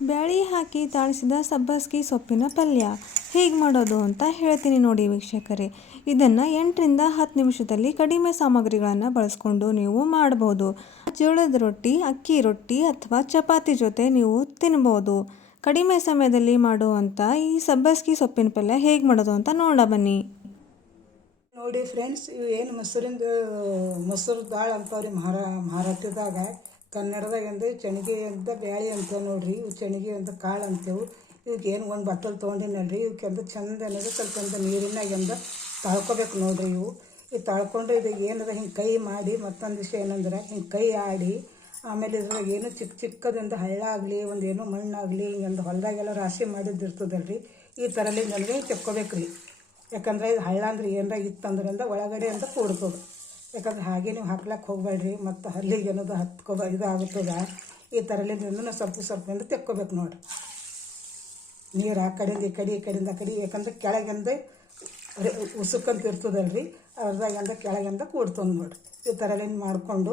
ಬ್ಯಾಳಿ ಹಾಕಿ ತಾಳಿಸಿದ ಸಬ್ಬಸ್ಗಿ ಸೊಪ್ಪಿನ ಪಲ್ಯ. ಹೇಗೆ ಮಾಡೋದು ಅಂತ ಹೇಳ್ತೀನಿ ನೋಡಿ ವೀಕ್ಷಕರೇ. ಇದನ್ನು ಎಂಟರಿಂದ ಹತ್ತು ನಿಮಿಷದಲ್ಲಿ ಕಡಿಮೆ ಸಾಮಗ್ರಿಗಳನ್ನು ಬಳಸ್ಕೊಂಡು ನೀವು ಮಾಡ್ಬೋದು. ಜೋಳದ ರೊಟ್ಟಿ, ಅಕ್ಕಿ ರೊಟ್ಟಿ ಅಥವಾ ಚಪಾತಿ ಜೊತೆ ನೀವು ತಿನ್ಬೋದು. ಕಡಿಮೆ ಸಮಯದಲ್ಲಿ ಮಾಡುವಂಥ ಈ ಸಬ್ಬಸ್ಗಿ ಸೊಪ್ಪಿನ ಪಲ್ಯ ಹೇಗೆ ಮಾಡೋದು ಅಂತ ನೋಡ ಬನ್ನಿ. ನೋಡಿ ಫ್ರೆಂಡ್ಸ್, ಇವು ಏನು ಮೊಸರಿಂದು, ಮೊಸರು ದಾಳ ಅಂತಾವ್ರಿ ಮಹಾರಾ ಮಹಾರಾಷ್ಟ್ರದಾಗ ಕನ್ನಡದಾಗ ಅಂದ್ರೆ ಚಣಿಗೆ ಅಂತ ಬ್ಯಾಳಿ ಅಂತ ನೋಡ್ರಿ, ಇವು ಚಣಿಗೆ ಅಂತ ಕಾಳು ಅಂತೇವು. ಇವಕ್ಕೆ ಏನು ಒಂದು ಬತ್ತಲ್ ತೊಗೊಂಡಿನಲ್ರಿ ಇವಕ್ಕೆ ಚಂದ ಅನ್ನೋದು ಸ್ವಲ್ಪ ನೀರಿನಾಗ ಅಂದ ತಾಳ್ಕೊಬೇಕು ನೋಡ್ರಿ ಇವು. ಈ ತಾಳ್ಕೊಂಡು ಇದು ಏನದ ಹಿಂಗೆ ಕೈ ಮಾಡಿ, ಮತ್ತೊಂದು ವಿಷಯ ಏನಂದ್ರೆ ಹಿಂಗೆ ಕೈ ಆಡಿ, ಆಮೇಲೆ ಇದ್ರಾಗ ಏನು ಚಿಕ್ಕ ಚಿಕ್ಕದಿಂದ ಹಳ್ಳ ಆಗಲಿ, ಒಂದು ಏನೋ ಮಣ್ಣಾಗಲಿ ಹಿಂಗೆ ಹೊಲದಾಗೆಲ್ಲ ರಾಶಿ ಮಾಡಿದ್ದಿರ್ತದಲ್ರಿ ಈ ಥರಲಿಂದ ಅಂದರೆ ತೆಕ್ಕೋಬೇಕು ರೀ ಯಾಕಂದ್ರೆ ಇದು ಹಳ್ಳ ಅಂದ್ರೆ ಏನಾರ ಇತ್ತಂದ್ರೆ ಒಳಗಡೆ ಅಂತ ಕೂಡ್ತದೆ. ಯಾಕಂದ್ರೆ ಹಾಗೆ ನೀವು ಹಾಕ್ಲಕ್ಕೆ ಹೋಗ್ಬೇಡ್ರಿ, ಮತ್ತು ಹಲ್ಲಿಗೆ ಅನ್ನೋದು ಹತ್ಕೊ ಇದು ಆಗುತ್ತದ ಈ ಥರಲಿಂದ ಸ್ವಲ್ಪ ಸ್ವಲ್ಪ ತೆಕ್ಕೋಬೇಕು ನೋಡ್ರಿ. ನೀರು ಆ ಕಡೆಯಿಂದ ಈ ಕಡೆ, ಈ ಕಡೆಯಿಂದ ಆ ಕಡೆ, ಯಾಕಂದ್ರೆ ಕೆಳಗಿಂದ ಉಸುಕಂತ ಇರ್ತದಲ್ರಿ ಅದ್ರಾಗಿಂದ ಕೆಳಗಿಂದ ನೋಡಿರಿ. ಈ ಥರಲಿಂದ ಮಾಡಿಕೊಂಡು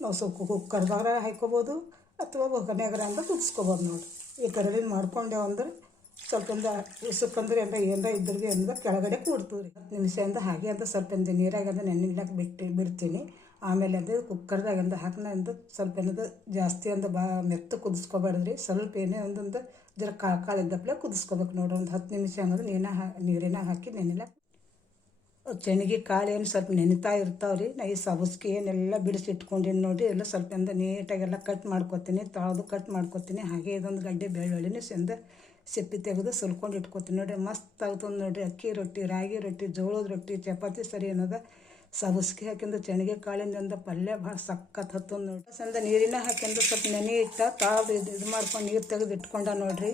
ನಾವು ಸ್ವಲ್ಪ ಕುಕ್ಕರ್ದಾಗ ಹಾಯ್ಕೋಬೋದು ಅಥವಾ ಒಗ್ಗರ್ನ್ಯಾಗರ ಅಂದ್ರೆ ಕುದಿಸ್ಕೋಬೋದು ನೋಡ್ರಿ. ಈ ಥರಲಿಂದ ಮಾಡ್ಕೊಂಡೇವು ಅಂದ್ರೆ ಸ್ವಲ್ಪಂದ ಉಸುಕಂದ್ರೆ ಏನಾರ ಏನಾರ ಇದ್ರದ್ದು ಅಂದ್ರೆ ಕೆಳಗಡೆ ಕೂಡ್ತು ರೀ ಹತ್ತು ನಿಮಿಷದಿಂದ ಹಾಗೆ ಅಂತ ಸ್ವಲ್ಪ ನೀರಾಗ ಅದು ನೆನೆಲಿಕ್ಕೆ ಬಿಟ್ಟು ಬಿಡ್ತೀನಿ. ಆಮೇಲೆ ಅದು ಕುಕ್ಕರ್ದಾಗಂದ ಹಾಕಿನ ಅಂದ ಸ್ವಲ್ಪ ಏನದು ಜಾಸ್ತಿ ಅಂದ ಬಾ ಮೆತ್ತ ಕುದಿಸ್ಕೊಬಾರ್ದ್ರಿ ಸ್ವಲ್ಪ ಏನೇ ಒಂದೊಂದು ಜರ ಕಾಳು ಕಾಳು ಇದ್ದಪ್ಲೆ ಕುದಿಸ್ಕೋಬೇಕು ನೋಡ್ರಿ. ಒಂದು ಹತ್ತು ನಿಮಿಷ ಅನ್ನೋದು ನೀನ ಹಾ ನೀರಿನ ಹಾಕಿ ನೆನೆಲ್ಲ ಚೆಣಿಗೆ ಕಾಳು ಏನು ಸ್ವಲ್ಪ ನೆನಿತಾ ಇರ್ತಾವ್ರಿ. ರೀ ನೈ ಸಬಸ್ಗೆ ಏನೆಲ್ಲ ಬಿಡಿಸಿ ಇಟ್ಕೊಂಡಿನಿ ನೋಡಿ ಎಲ್ಲ ಸ್ವಲ್ಪ ಎಂದ ನೀಟಾಗೆಲ್ಲ ಕಟ್ ಮಾಡ್ಕೊತೀನಿ. ತಾಳ್ದು ಕಟ್ ಮಾಡ್ಕೊತೀನಿ. ಹಾಗೆ ಇದೊಂದು ಗಡ್ಡೆ ಬೆಳ್ಳುಳ್ಳಿನ ಚೆಂದ ಸಿಪ್ಪಿ ತೆಗೆದು ಸುಲ್ಕೊಂಡು ಇಟ್ಕೊತೀನಿ. ನೋಡಿರಿ, ಮಸ್ತ್ ಆಗ್ತದೆ ನೋಡಿರಿ. ಅಕ್ಕಿ ರೊಟ್ಟಿ, ರಾಗಿ ರೊಟ್ಟಿ, ಜೋಳದ ರೊಟ್ಟಿ, ಚಪಾತಿ ಸರಿ ಅನ್ನೋದ ಸಬಸ್ಗೆ ಹಾಕಿಂದು ಚೆಣಿಗೆ ಕಾಳಿಂದ ಪಲ್ಯ ಭಾಳ ಸಕ್ಕತ್ ಹತ್ತದ ನೋಡ್ರಿ. ಸಂದ ನೀರಿನ ಹಾಕಿಂದು ಸ್ವಲ್ಪ ನೆನೆ ಇಟ್ಟ ತಾಳ್ದು ಇದು ಇದು ಮಾಡ್ಕೊಂಡು ನೀರು ತೆಗೆದು ಇಟ್ಕೊಂಡ ನೋಡ್ರಿ.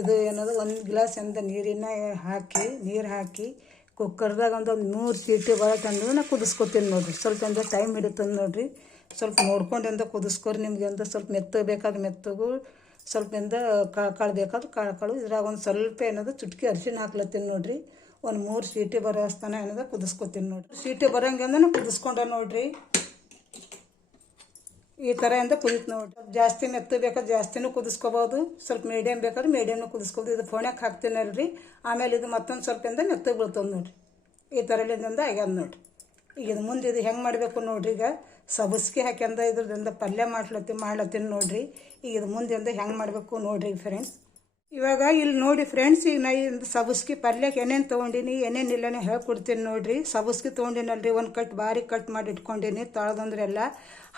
ಇದು ಏನದು, ಒಂದು ಗ್ಲಾಸ್ ಎಂದ ನೀರಿನ ಹಾಕಿ, ನೀರು ಹಾಕಿ ಕುಕ್ಕರ್ದಾಗ ಒಂದು ನೂರು ಸೀಟಿ ಬರೋಕಂದ್ರೆ ನಾ ಕುದಿಸ್ಕೊತೀನಿ ನೋಡಿರಿ. ಸ್ವಲ್ಪ ಅಂದ್ರೆ ಟೈಮ್ ಹಿಡಿತದೆ ನೋಡಿರಿ. ಸ್ವಲ್ಪ ನೋಡ್ಕೊಂಡು ಎಂದ ಕುದಿಸ್ಕೊರಿ. ನಿಮ್ಗೆ ಎಂದ ಸ್ವಲ್ಪ ಮೆತ್ತಗೆ ಬೇಕಾದ ಮೆತ್ತಗೂ ಸ್ವಲ್ಪ ಇಂದ ಕಾಳು ಬೇಕಾದ್ರೆ ಕಾಳು ಕಾಳು ಇದ್ರಾಗ ಒಂದು ಸ್ವಲ್ಪ ಏನದು ಚುಟ್ಕಿ ಅರಿಶಿನ ಹಾಕ್ಲತ್ತೀನಿ ನೋಡ್ರಿ. ಒಂದು ಮೂರು ಸೀಟಿ ಬರೋ ಏನದ ಕುದಿಸ್ಕೊತೀನಿ ನೋಡ್ರಿ. ಸೀಟಿ ಬರೋಂಗೆ ಕುದಿಸ್ಕೊಂಡೆ ನೋಡ್ರಿ. ಈ ಥರ ಎಂದ ಕುದೀತು ನೋಡ್ರಿ. ಜಾಸ್ತಿ ಮೆತ್ತ ಬೇಕಾದ್ರೆ ಜಾಸ್ತಿನೂ ಕುದಿಸ್ಕೋಬೋದು. ಸ್ವಲ್ಪ ಮೀಡಿಯಮ್ ಬೇಕಾದ್ರೆ ಮೀಡಿಯಮ್ನೂ ಕುದಿಸ್ಕೋಬೋದು. ಇದು ಫೋನ್ಯಾಗ ಹಾಕ್ತೀನಲ್ರಿ. ಆಮೇಲೆ ಇದು ಮತ್ತೊಂದು ಸ್ವಲ್ಪ ಇಂದ ಮೆತ್ತಗೆ ಬೀಳ್ತದೆ ನೋಡ್ರಿ. ಈ ಥರಲಿಂದ ಆಗ್ಯದ ನೋಡ್ರಿ. ಈಗ ಇದು ಮುಂದೆ ಇದು ಹೆಂಗೆ ಮಾಡಬೇಕು ನೋಡ್ರಿ ಈಗ? ಸಬಸ್ಗೆ ಹಾಕ್ಯಂದ ಇದ್ರದಿಂದ ಪಲ್ಯ ಮಾಡ್ಲತ್ತಿ ಮಾಡ್ಲತ್ತೀನಿ ನೋಡ್ರಿ. ಈಗ ಇದು ಮುಂದೆಂದ ಹೆಂಗೆ ಮಾಡಬೇಕು ನೋಡ್ರಿ ಫ್ರೆಂಡ್ಸ್ ಇವಾಗ ಇಲ್ಲಿ ನೋಡಿ ಫ್ರೆಂಡ್ಸ್ ಈಗ ನಾ ಇದು ಸಬಸ್ಗೆ ಪಲ್ಯಕ್ಕೆ ಏನೇನು ತೊಗೊಂಡಿನಿ, ಏನೇನು ಇಲ್ಲನೇ ಹೇಳ್ಕೊಡ್ತೀನಿ ನೋಡ್ರಿ. ಸಬಸ್ಗೆ ತೊಗೊಂಡಿನಲ್ರಿ, ಒಂದು ಕಟ್ ಭಾರಿ ಕಟ್ ಮಾಡಿ ಇಟ್ಕೊಂಡಿನಿ, ತಳದಂದ್ರೆಲ್ಲ.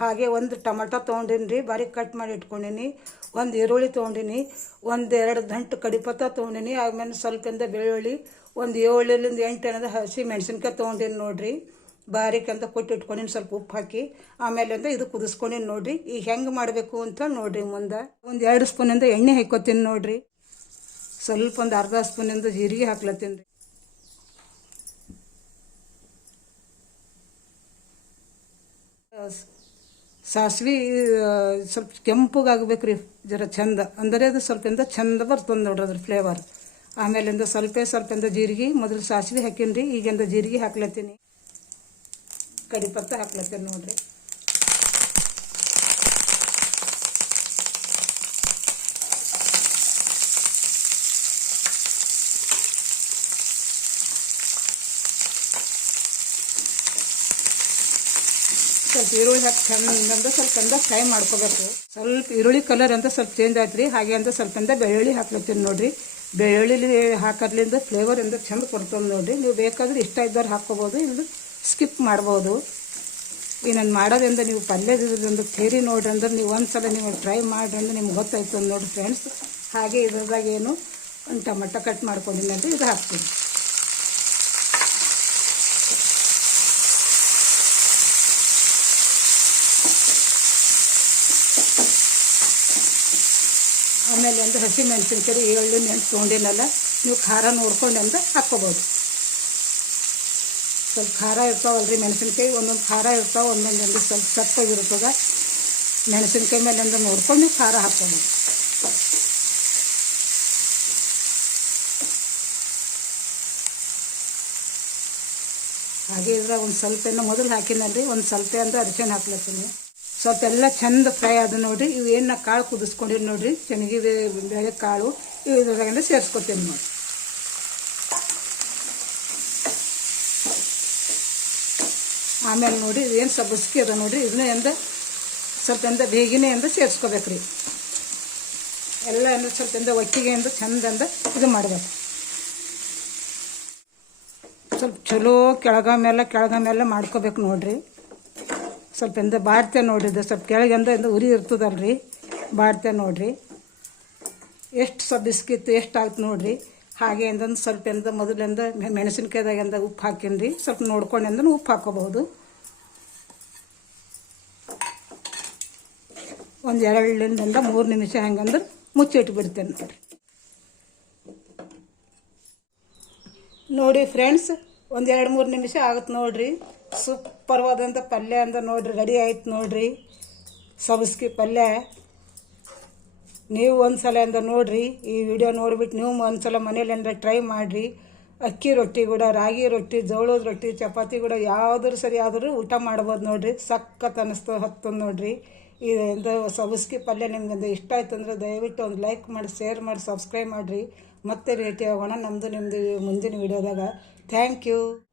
ಹಾಗೆ ಒಂದು ಟೊಮಟೊ ತೊಗೊಂಡಿನಿ ರೀ ಭಾರಿ ಕಟ್ ಮಾಡಿ ಇಟ್ಕೊಂಡಿನಿ. ಒಂದು ಈರುಳ್ಳಿ ತೊಗೊಂಡಿನಿ, ಒಂದು ಎರಡು ದಂಟು ಕಡಿಪತ್ತ ತೊಗೊಂಡಿನಿ. ಆಮೇಲೆ ಸ್ವಲ್ಪಿಂದ ಬೆಳ್ಳುಳ್ಳಿ, ಒಂದು ಏಳರಿಂದ ಎಂಟು ಏನದ ಹಸಿ ಮೆಣಸಿನ್ಕಾಯಿ ತೊಗೊಂಡಿನಿ ನೋಡ್ರಿ. ಬಾರೀಕ್ ಅಂತ ಕೊಟ್ಟು ಇಟ್ಕೊಂಡಿನಿ ಸ್ವಲ್ಪ ಉಪ್ಪು ಹಾಕಿ, ಆಮೇಲೆ ಅಂದ್ರೆ ಇದು ಕುದಿಸ್ಕೊಂಡಿನಿ ನೋಡ್ರಿ. ಈಗ ಹೆಂಗೆ ಮಾಡಬೇಕು ಅಂತ ನೋಡ್ರಿ ಮುಂದೆ. ಒಂದು ಎರಡು ಸ್ಪೂನಿಂದ ಎಣ್ಣೆ ಹಾಕೋತೀನಿ ನೋಡ್ರಿ. ಸ್ವಲ್ಪ ಒಂದು ಅರ್ಧ ಸ್ಪೂನಿಂದ ಜೀರಿಗೆ ಹಾಕ್ಲತ್ತೀನಿ ರೀ. ಸಾಸ್ವೆ ಸ್ವಲ್ಪ ಕೆಂಪಗಾಗ್ಬೇಕು ರೀ ಜರ ಚಂದ. ಅಂದರೆ ಅದು ಸ್ವಲ್ಪಿಂದ ಚಂದ ಬರ್ತದೆ ನೋಡ್ರಿ ಅದ್ರ ಫ್ಲೇವರ್ ಆಮೇಲಿಂದ ಸ್ವಲ್ಪ ಸ್ವಲ್ಪ ಸ್ವಲ್ಪಿಂದ ಜೀರಿಗೆ, ಮೊದಲು ಸಾಸಿವೆ ಹಾಕೀನಿ ರೀ ಈಗಿಂದ ಜೀರಿಗೆ ಹಾಕ್ಲತ್ತೀನಿ. ಕಡಿಪತ್ತ ಹಾಕ್ಲತ್ತೀನಿ ನೋಡ್ರಿ. ಸ್ವಲ್ಪ ಈರುಳ್ಳಿ ಹಾಕಿ ಚೆಂದ ಸ್ವಲ್ಪ ಅಂದ ಫ್ರೈ ಮಾಡ್ಕೋಬೇಕು. ಸ್ವಲ್ಪ ಈರುಳ್ಳಿ ಕಲರ್ ಅಂತ ಸ್ವಲ್ಪ ಚೇಂಜ್ ಆಯ್ತು ರೀ ಹಾಗೆ ಅಂತ ಸ್ವಲ್ಪ ಅಂದ ಬೆಳ್ಳುಳ್ಳಿ ಹಾಕ್ಲತ್ತೀನಿ ನೋಡ್ರಿ. ಬೆಳ್ಳುಳ್ಳಿ ಹಾಕೋದ್ರಿಂದ ಫ್ಲೇವರ್ ಇಂದ ಚೆಂದ ಕೊಡ್ತದೆ ನೋಡ್ರಿ. ನೀವು ಬೇಕಾದ್ರೆ ಇಷ್ಟ ಇದ್ದವ್ರು ಹಾಕ್ಕೋಬೋದು. ಇಲ್ಲ ಸ್ಕಿಪ್ ಮಾಡ್ಬೋದು. ಈ ಮಾಡೋದ್ರಿಂದ ನೀವು ಪಲ್ಯದಿಂದ ಥೇರಿ ನೋಡ್ರಿ ಅಂದ್ರೆ ನೀವು ಒಂದ್ಸಲ ನೀವು ಟ್ರೈ ಮಾಡ್ರಿ ಅಂದ್ರೆ ನಿಮ್ಗೆ ಗೊತ್ತಾಯ್ತು ನೋಡಿ ಫ್ರೆಂಡ್ಸ್. ಹಾಗೆ ಇದ್ರದಾಗ ಏನು, ಒಂದು ಟೊಮೆಟೊ ಕಟ್ ಅಂತ ಇದು ಹಾಕ್ತೀನಿ. ಆಮೇಲೆ ಅಂದ್ರೆ ಹಸಿ ಮೆಣಸಿನ್ಕಾಯಿ ಎಳ್ಳು ನೆನ್ಸ್ ತೊಗೊಂಡಿನಲ್ಲ ನೀವು ಖಾರ ನೋಡ್ಕೊಂಡು ಅಂದ್ರೆ ಹಾಕ್ಕೋಬೋದು. ಸ್ವಲ್ಪ ಖಾರ ಇರ್ತಾವಲ್ರಿ ಮೆಣಸಿನ್ಕಾಯಿ, ಒಂದೊಂದು ಖಾರ ಇರ್ತಾವೆ, ಒಂದೊಂದು ಅಂದ್ರೆ ಸ್ವಲ್ಪ ಸಪ್ಪಗಿರ್ತದೆ ಮೆಣಸಿನ್ಕಾಯಿ ಮೇಲೆ ಅಂದ್ರೆ ನೋಡ್ಕೊಂಡು ಖಾರ ಹಾಕೊಂಡು ಹಾಗೆ ಇದ್ರಾಗ ಒಂದು ಸ್ವಲ್ಪ ಮೊದಲು ಹಾಕಿನಲ್ರಿ ಒಂದು ಸ್ವಲ್ಪ ಅಂದ್ರೆ ಅರಿಶಿಣ ಹಾಕ್ಲತ್ತೀನಿ. ಸ್ವಲ್ಪ ಎಲ್ಲ ಚಂದ ಫ್ರೈ ಆದ ನೋಡ್ರಿ, ಇವು ಏನು ಕಾಳು ಕುದಿಸ್ಕೊಂಡಿರಿ ನೋಡ್ರಿ ಚೆನ್ನಾಗಿ ಬೇಳೆ ಕಾಳು ಇವು ಇದ್ರಾಗೆಲ್ಲ ಸೇರಿಸ್ಕೊತೀನಿ ನೋಡಿ ಆಮೇಲೆ ನೋಡಿ ಏನು ಸಬ್ಬಸ್ಕಿ ಅದ ನೋಡ್ರಿ, ಇದನ್ನ ಎಂದ ಸ್ವಲ್ಪ ಎಂದ ಬೇಗನೆ ಎಂದ ಸೇರಿಸ್ಕೋಬೇಕ್ರಿ. ಎಲ್ಲ ಎಂದ ಸ್ವಲ್ಪ ಎಂದ ಒಟ್ಟಿಗೆ ಎಂದು ಚಂದ ಎಂದ ಇದು ಮಾಡಬೇಕು. ಸ್ವಲ್ಪ ಚಲೋ ಕೆಳಗ ಮೇಲೆ ಕೆಳಗ ಮೇಲೆ ಮಾಡ್ಕೋಬೇಕು ನೋಡ್ರಿ. ಸ್ವಲ್ಪ ಎಂದ ಬಾಡ್ತೆ ನೋಡ್ರಿ, ಇದು ಸ್ವಲ್ಪ ಕೆಳಗೆಂದ ಎಂದ ಉರಿ ಇರ್ತದಲ್ರಿ ಬಾಡ್ತೆ ನೋಡ್ರಿ. ಎಷ್ಟು ಸಬ್ಬಿಸ್ಕಿತ್ತು ಎಷ್ಟು ಆಗ್ತು ನೋಡ್ರಿ. ಹಾಗೆ ಅಂದಂದು ಸ್ವಲ್ಪ ಎಂದ ಮೊದಲಿಂದ ಮೆಣಸಿನ್ಕಾಯ್ದಾಗಿಂದ ಉಪ್ಪು ಹಾಕಿನ್ರಿ ಸ್ವಲ್ಪ ನೋಡ್ಕೊಂಡು ಎಂದನು ಉಪ್ಪು ಹಾಕೋಬಹುದು. ಒಂದು ಎರಡರಿಂದ ಮೂರು ನಿಮಿಷ ಹೆಂಗಂದ್ರೆ ಮುಚ್ಚಿಟ್ಟು ಬಿಡ್ತೇನೆ ನೋಡ್ರಿ. ನೋಡಿ ಫ್ರೆಂಡ್ಸ್, ಒಂದು ಎರಡು ಮೂರು ನಿಮಿಷ ಆಗುತ್ತೆ ನೋಡಿರಿ. ಸೂಪರ್ವಾದಂಥ ಪಲ್ಯ ಅಂತ ನೋಡಿರಿ, ರೆಡಿ ಆಯ್ತು ನೋಡಿರಿ. ಸಬಸ್ಕಿ ಪಲ್ಯ. ನೀವು ಒಂದು ಸಲ ಅಂದ ನೋಡ್ರಿ, ಈ ವಿಡಿಯೋ ನೋಡಿಬಿಟ್ಟು ನೀವು ಒಂದು ಸಲ ಮನೇಲಿ ಟ್ರೈ ಮಾಡಿರಿ. ಅಕ್ಕಿ ರೊಟ್ಟಿ ಕೂಡ, ರಾಗಿ ರೊಟ್ಟಿ, ಜೋಳದ ರೊಟ್ಟಿ, ಚಪಾತಿ ಕೂಡ ಯಾವ್ದಾದ್ರು ಸರಿ ಆದರೂ ಊಟ ಮಾಡ್ಬೋದು ನೋಡಿರಿ. ಸಖತ್ ಅನ್ನಿಸ್ತು ಹತ್ತು ನೋಡಿರಿ. ಇದು ಸಬಸ್ಕಿ ಪಲ್ಯ ನಿಮ್ಗೆ ಇಷ್ಟ ಆಯ್ತು ಅಂದ್ರೆ ದಯವಿಟ್ಟು ಒಂದು ಲೈಕ್ ಮಾಡಿ ಶೇರ್ ಮಾಡಿ ಸಬ್ಸ್ಕ್ರೈಬ್ ಮಾಡಿರಿ. ಮತ್ತೆ ಭೇಟಿ ಆಗೋಣ ನಮ್ಮದು ನಿಮ್ಮದು ಮುಂದಿನ ವಿಡಿಯೋದಾಗ ಥ್ಯಾಂಕ್ ಯು